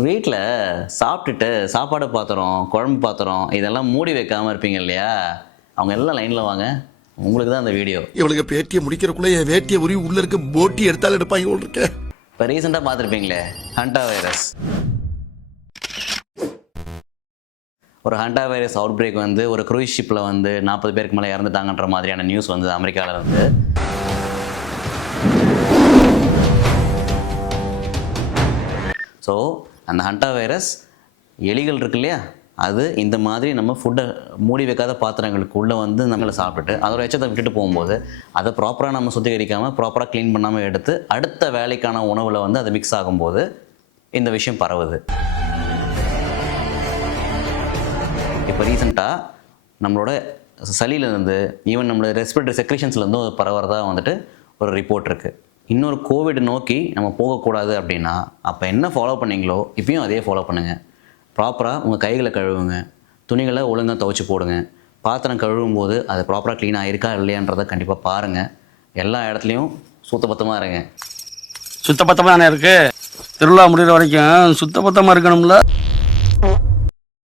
வீட்டில் சாப்பிட்டுட்டு சாப்பாடு பாத்திரம் குழம்பு பாத்திரம் இதெல்லாம் மூடி வைக்காமல் இருப்பீங்க இல்லையா, அவங்க எல்லாம் லைனில் வாங்க, உங்களுக்கு தான் அந்த வீடியோ. இவளுக்கு பேட்டியை முடிக்கிறக்குள்ள என் வேட்டியை உரி உள்ள இருக்க போட்டி எடுத்தாலும் எடுப்பாங்க இருக்க. இப்போ ரீசெண்டாக பார்த்துருப்பீங்களே ஹண்டா வைரஸ். ஒரு ஹண்டா வைரஸ் அவுட் பிரேக் வந்து ஒரு க்ரூஸ் ஷிப்பில் வந்து 40 பேருக்கு மேலே இறந்துட்டாங்கன்ற மாதிரியான நியூஸ் வந்து அமெரிக்காவில் இருந்து. ஸோ அந்த ஹண்டா வைரஸ் எலிகள் இருக்கு இல்லையா, அது இந்த மாதிரி நம்ம ஃபுட்டை மூடி வைக்காத பாத்திரங்களுக்குள்ளே வந்து நம்மளை சாப்பிட்டுட்டு அதோட எச்சத்தை விட்டுட்டு போகும்போது அதை ப்ராப்பராக நம்ம சுத்திகரிக்காமல் ப்ராப்பராக க்ளீன் பண்ணாமல் எடுத்து அடுத்த வேலைக்கான உணவில் வந்து அது மிக்ஸ் ஆகும்போது இந்த விஷயம் பரவுது. இப்போ ரீசெண்டாக நம்மளோட சளியிலேருந்து ஈவன் நம்மளோட ரெஸ்பிரேட்டரி செக்ரேஷன்ஸ்லேருந்தும் பரவுறதா வந்துட்டு ஒரு ரிப்போர்ட் இருக்குது. இன்னொரு கோவிட் நோக்கி நம்ம போகக்கூடாது அப்படின்னா அப்போ என்ன ஃபாலோ பண்ணிங்களோ இப்பயும் அதே ஃபாலோ பண்ணுங்கள். ப்ராப்பராக உங்கள் கைகளை கழுவுங்க, துணிகளை ஒழுங்காக துவைச்சி போடுங்க, பாத்திரம் கழுவும் போது அது ப்ராப்பராக க்ளீனாக இருக்கா இல்லையான்றதை கண்டிப்பாக பாருங்கள். எல்லா இடத்துலையும் சுத்தபத்தமாக இருங்க. சுத்தபத்தமாக தானே இருக்குது, திருவிழா முடிகிற வரைக்கும் சுத்தபத்தமாக இருக்கணும்ல.